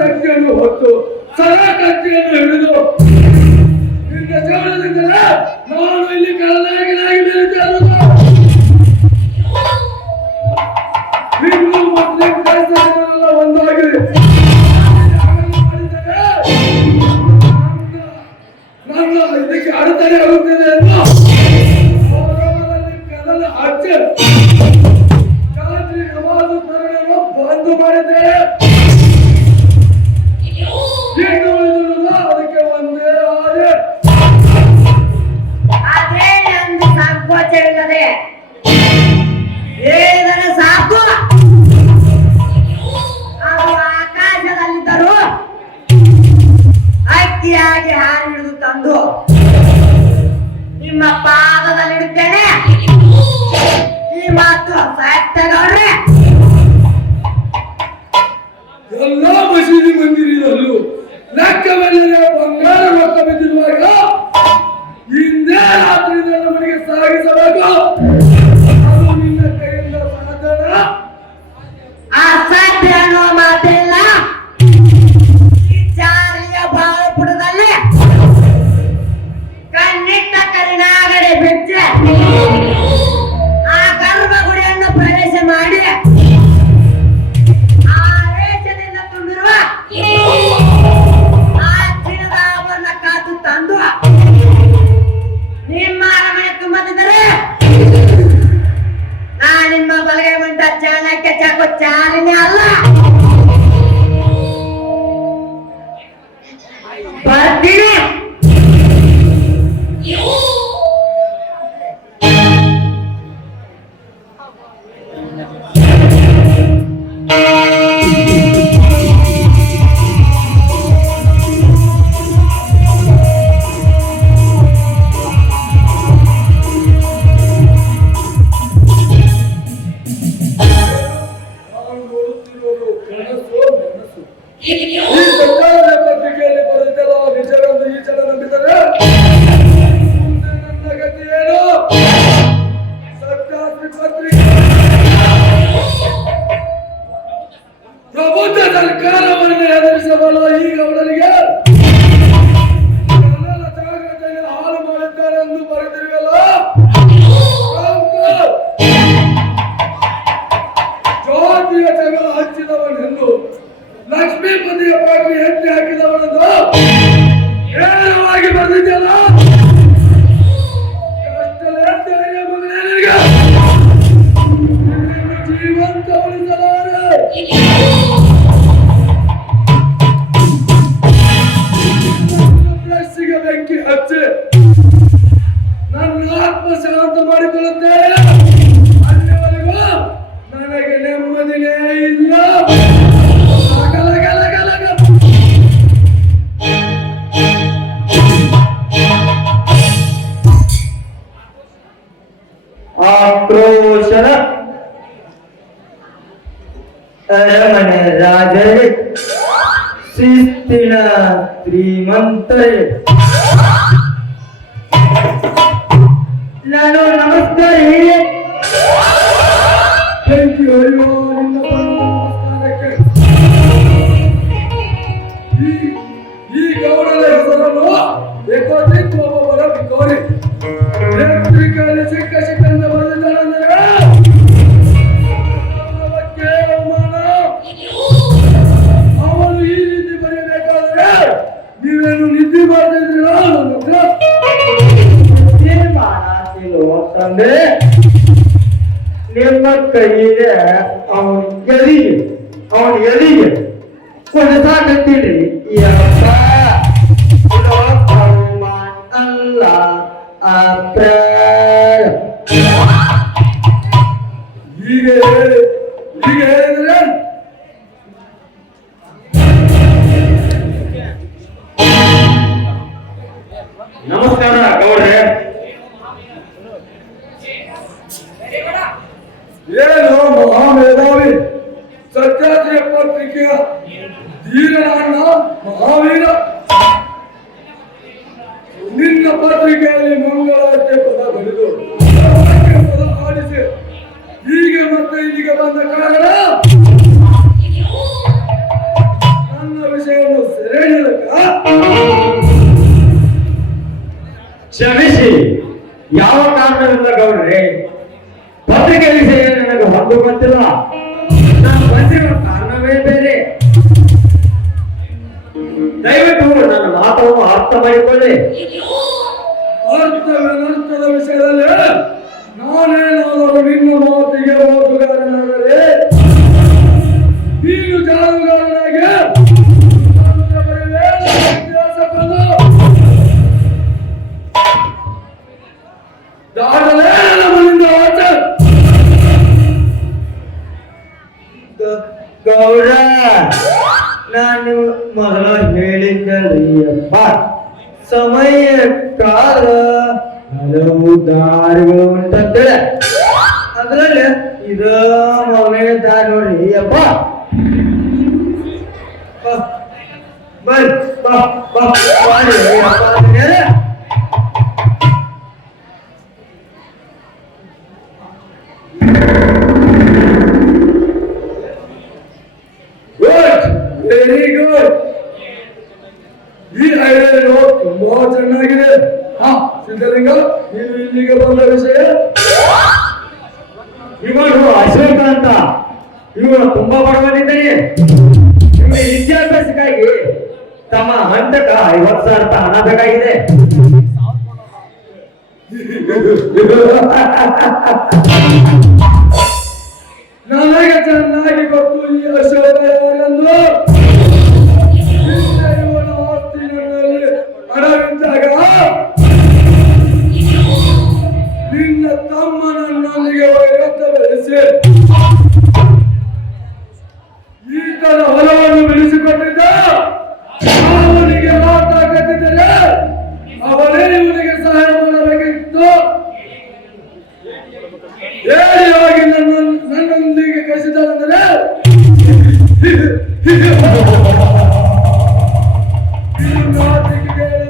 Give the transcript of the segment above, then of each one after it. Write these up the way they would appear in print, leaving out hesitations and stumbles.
ಶಕ್ತಿಯನ್ನು ಹೊತ್ತು ಸದಾ ಕತ್ತಿಯನ್ನು ಹಿಡಿದು ನಿನ್ನ ಜೀವನದಿಂದಲೇ ನಾನು ಇಲ್ಲಿ ಕಳ್ಳನಾಗಿ ಬೆಳೆದಿರುವುದು. ಹಿಂದೂ ಮುಸ್ಲಿಂ ಕ್ರೈಸ್ತರೆಲ್ಲ ಒಂದಾಗಿ ನನ್ನ ಇದಕ್ಕೆ ಅಡೆತಡೆ ಆಗುತ್ತದೆ ಎಂದು ಕದಲ ಹಚ್ಚ ರಾತ್ರಿ ನಮಾಜು ಸ್ಮರಣೆಯನ್ನು ಬಂದು ಮಾಡಿದ್ದೇವೆ. ಅದಕ್ಕೆ ಒಂದೇ ಅದೇ ನಂದು ಸಂಕೋಚವಿಲ್ಲದೆ ಹೇಳಿದರೆ ಸಾಕು. ಅದು ಆಕಾಶದಲ್ಲಿದ್ದರೂ ಅಕ್ಕಿಯಾಗಿ ಹಾರಿ ಹಿಡಿದು ತಂದು ನಿಮ್ಮ ಪಾದದಲ್ಲಿಡುತ್ತೇನೆ. ಈ ಮಾತು ಸತ್ಯಗೌಡ್ರೆ. ಎಲ್ಲ ಮಸೀದಿ ಮಂದಿರದಲ್ಲೂ ಲೆಕ್ಕವಿಲ್ಲದೆ ಬಂಗಾರ ರೊಕ್ಕ ಬಿದ್ದಿರುವಾಗ ಹಿಂದೆ ರಾತ್ರಿಯಿಂದ ಮನೆಗೆ ಸಾಗಿಸಬೇಕು. ಅದು ನಿನ್ನ ಕೈಯಿಂದ ಸಾಧನ. ಅಸಾಧ್ಯ ಅನ್ನೋ ಮಾತಿಲ್ಲ. ಈ ಜಾರಿಯ ಬಾಳುಪುಟದಲ್ಲಿ ಕಣ್ಣಿಟ್ಟ ಕರಿನಾಗಡೆ ಬಿಚ್ಚೆ ಆ ಗರ್ಭಗುಡಿಯನ್ನು ಪ್ರವೇಶ ಮಾಡಿ ಆವೇಶದಿಂದ ತುಂಬಿರುವ ಆ ಚಿನ್ನದ ಆಭರಣ ಕಾದು ತಂದು ನಿಮ್ಮ ಅರಮನೆ ತುಂಬದಿದ್ದರೆ ಚಾಲನೆ ಅಲ್ಲ. ಬರ್ತೀನಿ. ನಾನು ನೋಡುತ್ತಿರುವುದು ಕನಸು ನನಸು. ಈ ಸತ್ಯಾಗ್ರಹ ಪತ್ರಿಕೆಯಲ್ಲಿ ಬರೆದಿದ್ದಲ್ಲ ನಿಜವೆಂದು ಈ ಜನ ನಂಬಿದರೆ ಮುಂದೆ ನನ್ನ ಗತಿ ಏನು? ಸತ್ಯಾಗ್ರಹ ಪತ್ರಿಕೆ ಪ್ರಬುದ್ಧ ಸರ್ಕಾರವನ್ನು ಎದುರಿಸಬಲ್ಲ ಈ ಗೌಡರಿಗೆ ಜನರ ಜಾಗ್ರತೆಯನ್ನು ಹಾಳು ಮಾಡಿದ್ದಾರೆ ಎಂದು ಬರೆದಿರುವಲ್ಲ. ಜಾತಿಯ ಜಗಳ ಹಚ್ಚಿದವನೆಂದು ಲಕ್ಷ್ಮೀಪತಿಯ ಪಾಟಿ ಎತ್ತಿ ಹಾಕಿದವನೆಂದು ನೇರವಾಗಿ ಬಂದಿದ್ದಲ್ಲ. ಅಷ್ಟೆಲ್ಲ ಧೈರ್ಯ ಮಗನೇ ನಿನಗೆ. ನಿನ್ನನ್ನು ಜೀವಂತ ಉಳಿಸಲಾರೆ. ಪ್ರೆಸ್ಸಿಗೆ ಬೆಂಕಿ ಹಚ್ಚಿ ನನ್ನ ಆತ್ಮ ಶಾಂತ ಮಾಡಿಕೊಳ್ಳುತ್ತೇನೆ. ಅಲ್ಲಿವರೆಗೂ ನನಗೆ ನೆಮ್ಮದಿನೇ ಇಲ್ಲ. ಲಗ, ಲಗ, ಲಗ, ಲಗ. ಆಕ್ರೋಶನ ಅರಮನೆ ರಾಜರೇ, ಶಿಸ್ತಿನ ಶ್ರೀಮಂತರೇ, ನಾನು ನಮಸ್ಕಾರ ಹೇಳಿ. ಬೆಂಕಿ ಹೊಡೆಯುವ ನಿನ್ನ ನಮಸ್ಕಾರಕ್ಕೆ. ಈ ಗೌರವ ಹೆಸರನ್ನು ಏಕೋಚಿತ್ ಒಬ್ಬೊಬ್ಬರ ಬಿಕೋರಿ ಎಲೆಕ್ಟ್ರಿಕಲ್ಲಿ ಸಿಕ್ಕ ಸಿಕ್ಕಂತ ಬಂದಿದ್ದಾನೆಂದರೆ ಅವಕ್ಕೆ ಅವಮಾನ. ಅವನು ಈ ರೀತಿ ಬರೆಯಬೇಕಾದ್ರೆ ನೀವೇನು ನಿದ್ದೆ ಮಾಡ್ತಿದ್ದೀರಾ? ನನ್ನ ಹತ್ರ ತಂದೆ ನಿಮ್ಮ ಕೈಗೆ ಅವನ ಎಲಿಗೆ ಕೊಡಸಾಕತ್ತೀರಿ. ಯಪ್ಪ, ಇದು ಅವಮಾನ ಅಲ್ಲ, ಅಪ್ರಾಯ. ಹೀಗೆ ಹೇಳಿದ್ರೆ ನಮಸ್ಕಾರ ಗೌಡ್ರೆ. ಏನು ಮಹಾಮೇಧಾವಿ ಸತ್ಯಾಗ್ರಹ ಪತ್ರಿಕೆಯ ಧೀರನಾನ್ನ ಮಹಾವೀರ. ನಿನ್ನ ಪತ್ರಿಕೆಯಲ್ಲಿ ಮಂಗಳಾರತಿ ಪದ ಬರೆದು ಪದ ಆಡಿಸಿ ಹೀಗೆ ಮತ್ತೆ ಇಲ್ಲಿಗೆ ಬಂದ ಕಾರಣ ನನ್ನ ವಿಷಯವನ್ನು ಸೆರೆ ಹಿಡಿಯಲಕ್ಕ? ಕ್ಷಮಿಸಿ, ಯಾವ ಕಾರಣವಿಲ್ಲ ಗೌಡ್ರೆ. ಪತ್ರಿಕೆ ವಿಷಯ ನನಗೆ ಒಂದು ಗೊತ್ತಿಲ್ಲ. ನಾನು ಬಂದಿರುವ ಕಾರಣವೇ ಬೇರೆ. ದಯವಿಟ್ಟು ನನ್ನ ಮಾತನ್ನು ಅರ್ಥ ಮಾಡಿಕೊಳ್ಳಿ. ಅರ್ಥದ ವಿಷಯದಲ್ಲಿ ನಾನೇನಾದರೂ ನಿನ್ನ ಮಾತಿಗೆ ಓದುಗಾರನಾದರೆ ನೀನು ಜಾದುಗಾರನಾಗಿ ಮಂತ್ರ ಬರೆಯುವೆ, ಇತಿಹಾಸ ಬಂದು ದಾಟಲೇ ನನ್ನ ಮನೆಯಿಂದ ಆಚೆ. ಗೌಡ, ನಾನು ಮೊದಲ ಹೇಳಿದ್ದಲ್ಲಪ್ಪ, ಸಮಯ ಕಾಲ ಹಲವು ದಾರಿಗಳು ಉಂಟಂತೇಳಿ. ಅದ್ರಲ್ಲಿ ಇದ ಮೊದಲನೇ ದಾರಿ ನೋಡಿ ಅಪ್ಪ. ಬರ್ರಿ, ಬಾ ಬಾ ಮಾಡಿ ಅಪ್ಪ ಅಂದ್ಮೇಲೆ ಗುಡ್, ವೆರಿ ಗುಡ್. ಈ ಐಡಿಯಾ ತುಂಬಾ ಚೆನ್ನಾಗಿದೆ. ಹಾ ಸಿದ್ಧಲಿಂಗ, ನೀನು ಇಲ್ಲಿಗೆ ಬಂದ ವಿಷಯ? ಇವರು ಅಶೋಕ ಅಂತ, ಇವರು ತುಂಬಾ ಬಡವನಿದ್ದಾನೆ. ನಿಮಗೆ ವಿದ್ಯಾಭ್ಯಾಸಕ್ಕಾಗಿ ತಮ್ಮ ಹಂತಕ 50,000 ಹಣ ಬೇಕಾಗಿದೆ. ನನಗೆ ಚೆನ್ನಾಗಿ ತಮ್ಮ ನನ್ನೊಂದಿಗೆ ವೈರತ್ವ ಬೆಳೆಸಿ ಈತನ ಹೊಲವನ್ನು ಬೆಳೆಸಿಕೊಂಡಿದ್ದ ಅವನಿಗೆ ಮಾತಾಕತ್ತಿದ್ದರೆ ಅವನೇ ಇವನಿಗೆ ಸಹಾಯ ಮಾಡಬೇಕಿತ್ತು. ಹೇಳಿ ನನ್ನೊಂದಿಗೆ ಕಳಿಸಿದನೆಂದರೆ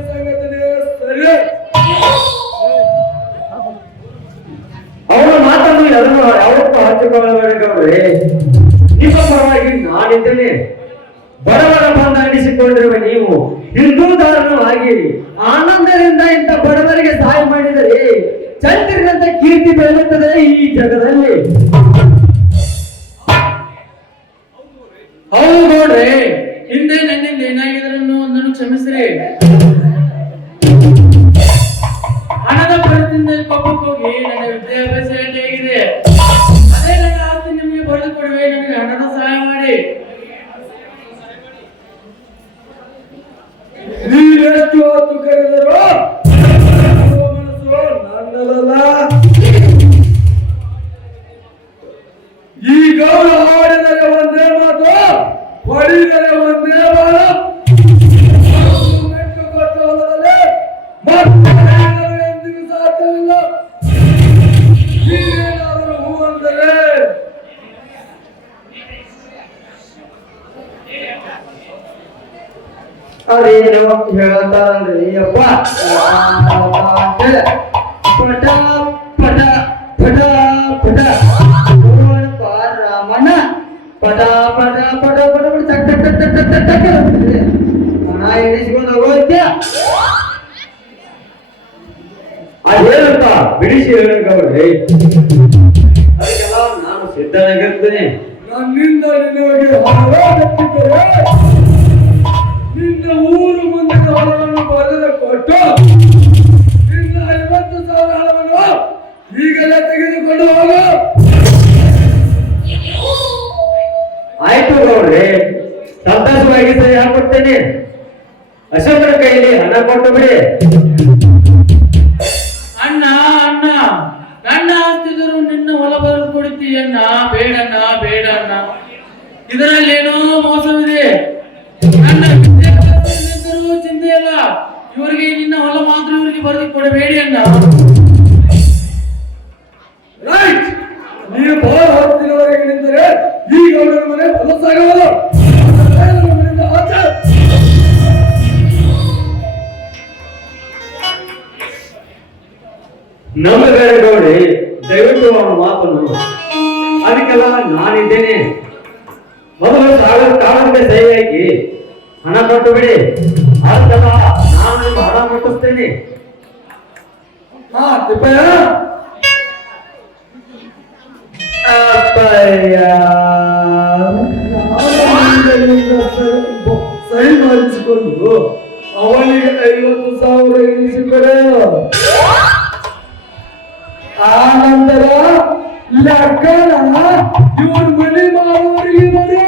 ಸಂಗತಿಯೇ ಸರಿ. ಅವನ ಮಾತನ್ನು ಎಲ್ಲರೂ ಯಾವತ್ತೂ ಹಚ್ಚಿಕೊಳ್ಳಬೇಕವ್ರೆ. ನಿಮ್ಮ ಪರವಾಗಿ ನಾನಿದ್ದೇನೆ. ಬಡವರ ಬಂದ ಎನಿಸಿಕೊಂಡಿರುವ ನೀವು ಹಿಂದೂ ಧರ್ಮವಾಗಿ ಆನಂದದಿಂದ ಇಂಥ ಬಡವರಿಗೆ ಸಹಾಯ ಮಾಡಿದರೆ ಚಂದ್ರನಂತ ಕೀರ್ತಿ ಬೆಳೆಯುತ್ತದೆ ಈ ಜಗದಲ್ಲಿ. ಹೌದು ನೋಡ್ರಿ, ಹಿಂದೆ ನನ್ನಿಂದ ಏನಾಗಿದ್ರನ್ನು ಒಂದನ್ನು ಕ್ಷಮಿಸ್ರಿ. ಹಣದ ಕೊರತೆಯಿಂದ ಕೊಪ್ಪಕ್ಕೆ ಹೋಗಿ ನನ್ನ ವಿದ್ಯಾಭ್ಯಾಸ ಹೇಗಿದೆ. ಅದೇ ನನ್ನ ಆಸ್ತಿ ನಿಮಗೆ ಬರೆದು ಕೊಡುವೆ. ನನಗೆ ಹಣದ ಸಹಾಯ ಮಾಡಿ. ನೀನೆಷ್ಟು ಹೊತ್ತು ಕರೆದರು ಮನಸ್ಸು ನನ್ನದಲ್ಲ. ಈ ಗೌರ ಆಡಿದರೆ ಒಂದೇ ಮಾತು, ಹೊಡಿದರೆ ಒಂದೇ ಬಾಳ. ಮೆಟ್ಟು ಕೊಟ್ಟ ಹೊಲದಲ್ಲಿ ಮತ್ತೆ ಎಂದಿಗೂ ಸಾಧ್ಯವಿಲ್ಲ. ನೀನೇನಾದರೂ ಹೂ ಅಂದರೆ ಅದೇನೋ ಹೇಳ್ತಾರಂದ್ರಿ ಅಪ್ಪ. ಪಟ ಪಟ ಪಟ ಪಟ ಓಡಪ್ಪ ರಾಮಣ್ಣ. ಪಟ ಪಟ ಪಟ ಪಟ ಪಟ ಟಕ್ ಟಕ್ ಟಕ್ ಟಕ್ ಟಕ್ ಟಕ್ ಅಂತಿದೆ. ಹಣ ಎಣಿಸ್ಕೊಂಡು ಹೋಗ್ತೀಯ. ಅದೇನಂತ ಬಿಡಿಸಿ ಹೇಳಂಗವ್ರಿ. ಅದಕ್ಕೆಲ್ಲ ನಾನು ಸಿದ್ಧನಾಗಿರ್ತೇನೆ. ನನ್ನಿಂದ ನಿನಗೆ ಹಣವಾಗಿದ್ದರೆ ನಿನ್ನ ಊರು ಮುಂದಿನ ಹೊಲವನ್ನು ಬರೆದು ಕೊಟ್ಟು ನಿನ್ನ 50,000 ಹಣವನ್ನು ಈಗಲೇ ತೆಗೆದುಕೊಂಡು ಹೋಗು. ಆಯ್ತು ಗೌಡ್ರೆ, ಸಂತೋಷವಾಗಿ ಸಹಿ ಹಾಕೊಡ್ತೇನೆ. ಅಶೋಕರ ಕೈಯಲ್ಲಿ ಹಣ ಕೊಟ್ಟು ಬಿಡಿ. ಅಣ್ಣ ಅಣ್ಣ, ನನ್ನ ಆಸ್ತಿದರು ನಿನ್ನ ಹೊಲ ಬರೆದು ಕೊಡ್ತೀಯಣ್ಣ. ಬೇಡಣ್ಣ ಬೇಡಣ್ಣ, ಇದರಲ್ಲೇನೋ ಮೋಸವಿದೆ. ನನ್ನ ವಿದ್ಯಾಭ್ಯಾಸದಿಂದಲೂ ಚಿಂತೆ ಇಲ್ಲ. ಇವರಿಗೆ ನಿನ್ನ ಹೊಲ ಮಾತ್ರ ಇವರಿಗೆ ಬರೆದು ಕೊಡಬೇಡಿ ಅಣ್ಣ. ರೈಟ್, ನೀವು ಬಹಳ ಹೊತ್ತಿನವರೆಗೆ ನಿಂತರೆ ಈ ಗೌಡನ ಮನೆ ಹೊಲಸಾಗಬಹುದು. ಮನೆಯಿಂದ ಆಚೆ. ನಮಗೆ ಗೌಡ್ರಿ, ದಯವಿಟ್ಟು ಅವನ ಮಾತನ್ನು. ಅದಕ್ಕೆಲ್ಲ ನಾನಿದ್ದೇನೆ. ಮೊದಲು ಕಾಗದಕ್ಕೆ ಸಹಿ ಹಾಕಿ ಹಣ ಕೊಟ್ಟು ಬಿಡಿ. ಅದಕ್ಕೆಲ್ಲ ನಾನು ನಿಮ್ಮ ಹಣ ಮುಟ್ಟಿಸ್ತೇನೆ. ಹಾ ತಿಪ್ಪಯ್ಯ, ಅಪ್ಪಯ್ಯ, ಸಹಿ ಮಾಡಿಸಿಕೊಂಡು ಅವನಿಗೆ 50,000 ಎನಿಸಿಕೊಡು. ಆ ನಂತರ ಲೆಕ್ಕನ ಇವನ್ ಮನೆ ಮಾಡುವವರಿಗೆ ಬರೀ.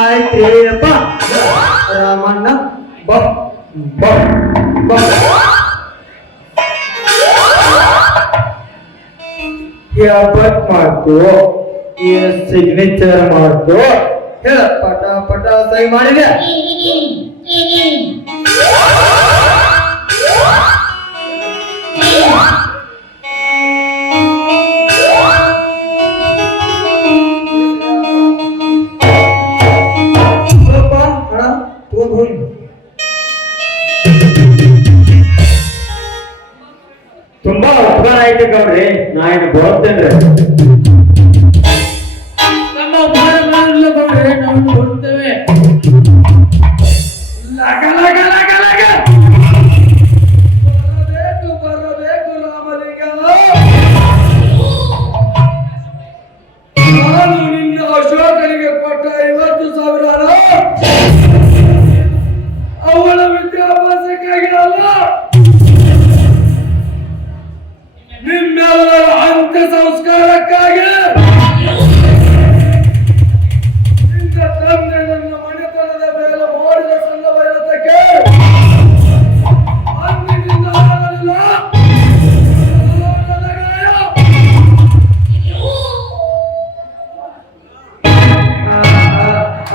ಆಯ್ತೇನಪ್ಪ ರಾಮಣ್ಣ. ಬಾ ಬಾ ಬಾ. ಯಾವತ್ ಮಾಡ್ತು, ಸಿಗ್ನೇಚರ್ ಮಾಡ್ತು. ಹೇಳ, ಪಟ ಪಟ ಸಹಿ ಮಾಡಿದೆ. ಹಣ ತಗೊಂಡು ಹೋಗಿ. ತುಂಬಾ ಉಪಕಾರ ಆಯ್ತು ಗೌಡ್ರಿ, ನಾ ಇನ್ನು ಬರ್ತೇನ್ರಿ. ನಮ್ಮ ಉಪಕಾರ ಮಾಡಲಿಲ್ಲ ಗೌಡ್ರೆ, ನಾವು ಬರುತ್ತೇವೆ. ಲಗ ಲಗ ಲಗ ಲಗ ಬರಬೇಕು ಬರಬೇಕು ರಾಮಲಿಂಗ. ನಾನು ನಿನ್ನ ಅಶೋಕನಿಗೆ ಕೊಟ್ಟ 50,000 ಹಣ ಅವಳ ವಿದ್ಯಾಭ್ಯಾಸಕ್ಕಾಗಿ ಅಲ್ಲ, ನಿಮ್ಮೆಲ್ಲರ ಅಂತ್ಯ ಸಂಸ್ಕಾರಕ್ಕಾಗಿ. ನಿನ್ನ ತಂದೆ ನನ್ನ ಮನೆತನದ ಮೇಲೆ ಮಾಡಿದ ಸಣ್ಣ ಬಯಲತಕ್ಕೆ ಅಂದಿನಿಂದ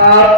ಆ